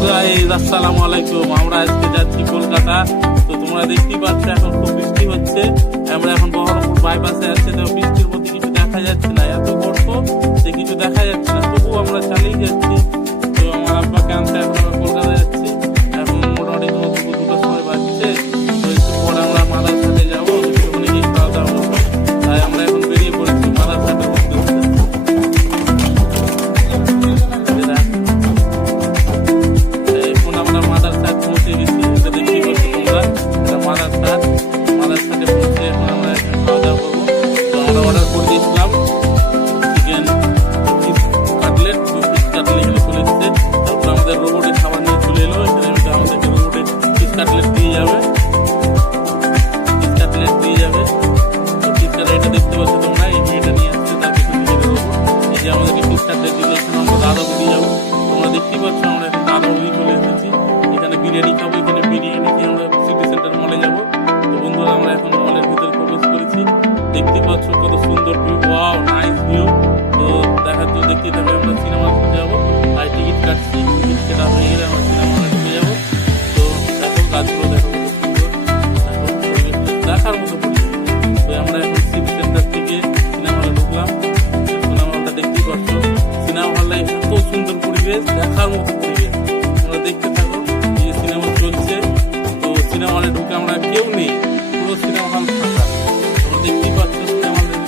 আসসালামু আলাইকুম। আমরা আজকে যাচ্ছি কলকাতা। তো তোমরা দেখতেই পাচ্ছ এখন খুব বৃষ্টি হচ্ছে। আমরা এখন বহরমপুর বাইপাসে আসছে, তো বৃষ্টির মধ্যে কিছু দেখা যাচ্ছে না, এত গর্ত যে কিছু দেখা যাচ্ছে না, তবুও আমরা চালিয়ে যাচ্ছি। তো আমার আব্বাকে আনতে এখন আমরা কলকাতা যাচ্ছি। এখন মোটামুটি তোমার দুপুর 2টার সময় বাজছে। তো একটু পরে আমরা মাদারঘাটে যাবো, ওখানে গিয়ে খাওয়া দাওয়া করবো। তাই আমরা এখন বেরিয়ে পড়েছি মাদারঘাটের উদ্দেশ্যে। পৌঁছে গেছি, এটা দেখতেই পাচ্ছ তোমরা, এটা মাদারঘাট। মাদারঘাটে পৌঁছে এখন আমরা এখানে খাওয়া দাওয়া করবো। তো আমরা অর্ডার করে দিয়েছিলাম চিকেন কাটলেট, ফিশ কাটলেট এখানে চলে এসেছে। তারপর আমাদের রোবটের খাবার নিয়ে চলে এলো। এখানে আমাদেরকে রোবটের ফিশ কাটলেট দিয়ে যাবে, ফিশ কাটলেট দিয়ে যাবে। তো ফিশ কাটলেট এটা দেখতে পাচ্ছ তোমরা, এটা নিয়ে আসছে, তার কিছু দিকে রোবট এই যে আমাদেরকে ফিশ কাটলেট দিলে এখানে আমরা দাদাকে দিয়ে যাবো। তোমরা দেখতেই পাচ্ছ আমরা এখন দাদাবুদি চলে এসেছি। এখানে বিরিয়ানি খাবো, এখানে বিরিয়ানি খেয়ে আমরা সিটি সেন্টার মলে যাবো। তো বন্ধুরা আমরা এখন মলের ভিতরে প্রবেশ করেছি। দেখতে পাচ্ছ কত সুন্দর ভিউ, ওয়াও নাইস ভিউ। তো দেখার জন্য দেখতে থাকবে, আমরা সিনেমা হলে যাবো। আর টিকিট কাটছি, টিকিট কেটা হয়ে গেলে আমরা সিনেমা হলে ঢুকে যাবো। তো দেখো গাছগুলো দেখো কত সুন্দর, দেখো পরিবেশটা দেখার মতো পরিবেশ। তো আমরা এখন সিটি সেন্টার থেকে সিনেমা হলে ঢুকলাম। সিনেমা হলটা দেখতেই পাচ্ছ, সিনেমা হলে এত সুন্দর পরিবেশ, দেখার মতো পরিবেশ। তোমরা দেখতে থাকো, সিনেমা চলছে। তো সিনেমা হলে ঢুকে আমরা কেউ নেই, পুরো সিনেমা